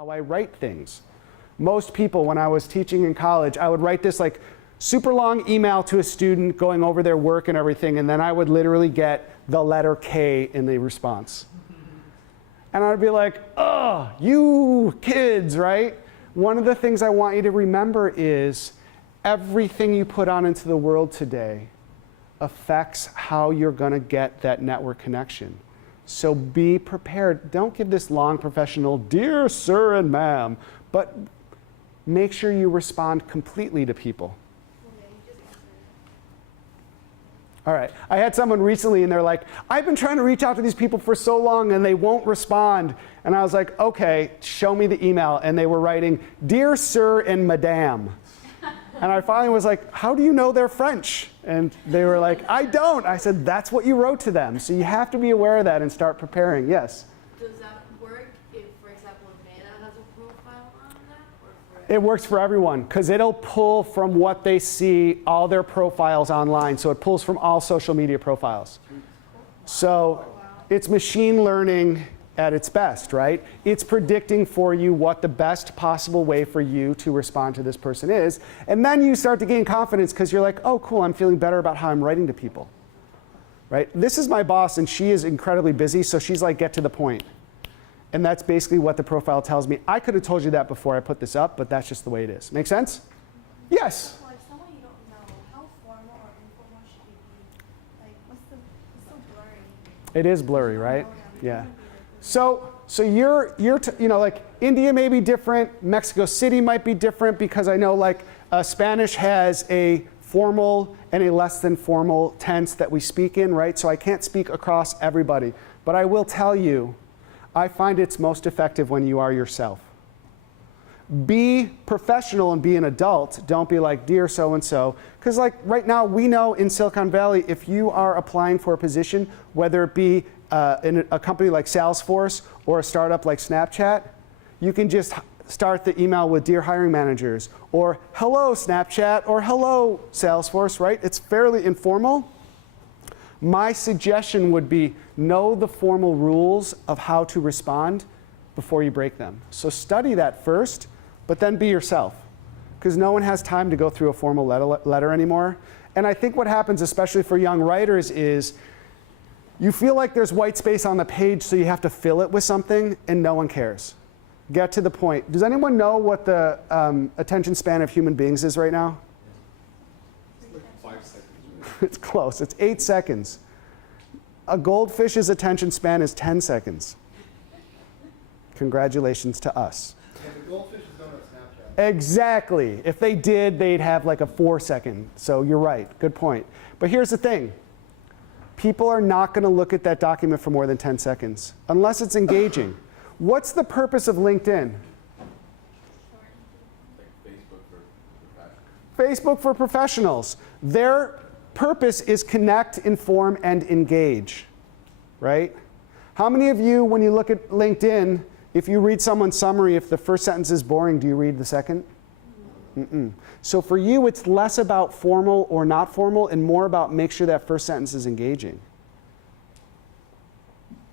how I write things. Most people, when I was teaching in college, I would write this like super long email to a student going over their work and everything, and then I would literally get the letter K in the response. And I'd be like, oh, you kids, right? One of the things I want you to remember is everything you put on into the world today affects how you're going to get that network connection. So be prepared. Don't give this long professional, dear sir and ma'am, but make sure you respond completely to people. All right, I had someone recently and they're like, I've been trying to reach out to these people for so long and they won't respond. And I was like, okay, show me the email. And they were writing, dear sir and madame. And I finally was like, how do you know they're French? And they were like, I don't. I said, that's what you wrote to them. So you have to be aware of that and start preparing. Yes? Does that work if, for example, Meta has a profile on that? Or for it works for everyone because it'll pull from what they see, all their profiles online. So it pulls from all social media profiles. So it's machine learning at its best, right? It's predicting for you what the best possible way for you to respond to this person is. And then you start to gain confidence because you're like, oh, cool, I'm feeling better about how I'm writing to people, right? This is my boss, and she is incredibly busy, so she's like, get to the point. And that's basically what the profile tells me. I could have told you that before I put this up, but that's just the way it is. Make sense? Yes? Like someone you don't know, how formal or informal should it be? Like, it's so blurry. It is blurry, right? Yeah. So you're you know, like India may be different, Mexico City might be different because I know like Spanish has a formal and a less than formal tense that we speak in, right? So I can't speak across everybody. But I will tell you, I find it's most effective when you are yourself. Be professional and be an adult. Don't be like, dear so-and-so. Because like right now, we know in Silicon Valley, if you are applying for a position, whether it be in a company like Salesforce or a startup like Snapchat, you can just start the email with dear hiring managers or hello Snapchat or hello Salesforce, right? It's fairly informal. My suggestion would be know the formal rules of how to respond before you break them. So study that first, but then be yourself. Because no one has time to go through a formal letter anymore. And I think what happens, especially for young writers, is you feel like there's white space on the page, so you have to fill it with something, and no one cares. Get to the point. Does anyone know what the attention span of human beings is right now? It's like 5 seconds. It's close. It's 8 seconds. A goldfish's attention span is 10 seconds. Congratulations to us. Yeah, the goldfishes don't have Snapchat. Exactly. If they did, they'd have like a 4-second. So you're right. Good point. But here's the thing. People are not going to look at that document for more than 10 seconds, unless it's engaging. What's the purpose of LinkedIn? Like Facebook for professionals. Facebook for professionals. Their purpose is connect, inform, and engage, right? How many of you, when you look at LinkedIn, if you read someone's summary, if the first sentence is boring, do you read the second? Mm-mm. So for you, it's less about formal or not formal and more about make sure that first sentence is engaging.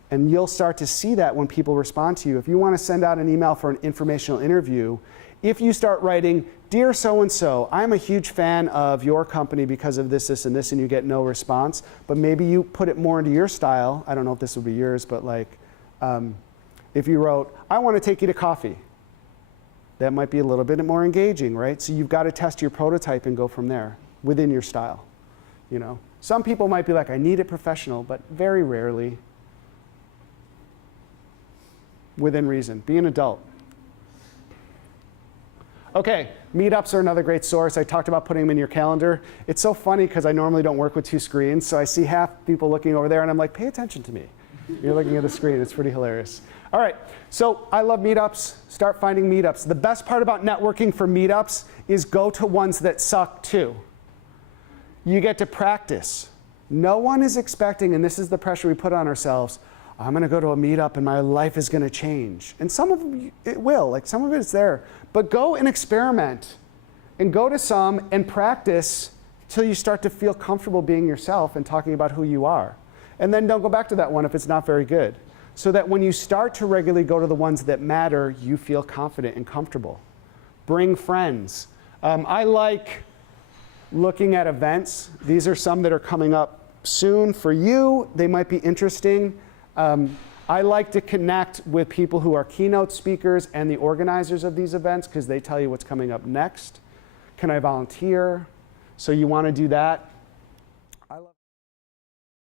And you'll start to see that when people respond to you. If you want to send out an email for an informational interview, if you start writing, dear so-and-so, I'm a huge fan of your company because of this, this, and this, and you get no response, but maybe you put it more into your style. I don't know if this would be yours, but like, if you wrote, I want to take you to coffee. That might be a little bit more engaging, right? So you've got to test your prototype and go from there within your style. You know, some people might be like, I need it professional, but very rarely within reason. Be an adult. Okay, meetups are another great source. I talked about putting them in your calendar. It's so funny because I normally don't work with 2 screens, so I see half people looking over there, and I'm like, pay attention to me. You're looking at the screen. It's pretty hilarious. All right, so I love meetups. Start finding meetups. The best part about networking for meetups is go to ones that suck too. You get to practice. No one is expecting, and this is the pressure we put on ourselves, I'm going to go to a meetup and my life is going to change. And some of it will, like some of it is there. But go and experiment and go to some and practice till you start to feel comfortable being yourself and talking about who you are. And then don't go back to that one if it's not very good. so that when you start to regularly go to the ones that matter, you feel confident and comfortable. Bring friends. I like looking at events. These are some that are coming up soon for you. They might be interesting. I like to connect with people who are keynote speakers and the organizers of these events because they tell you what's coming up next. Can I volunteer? So you want to do that.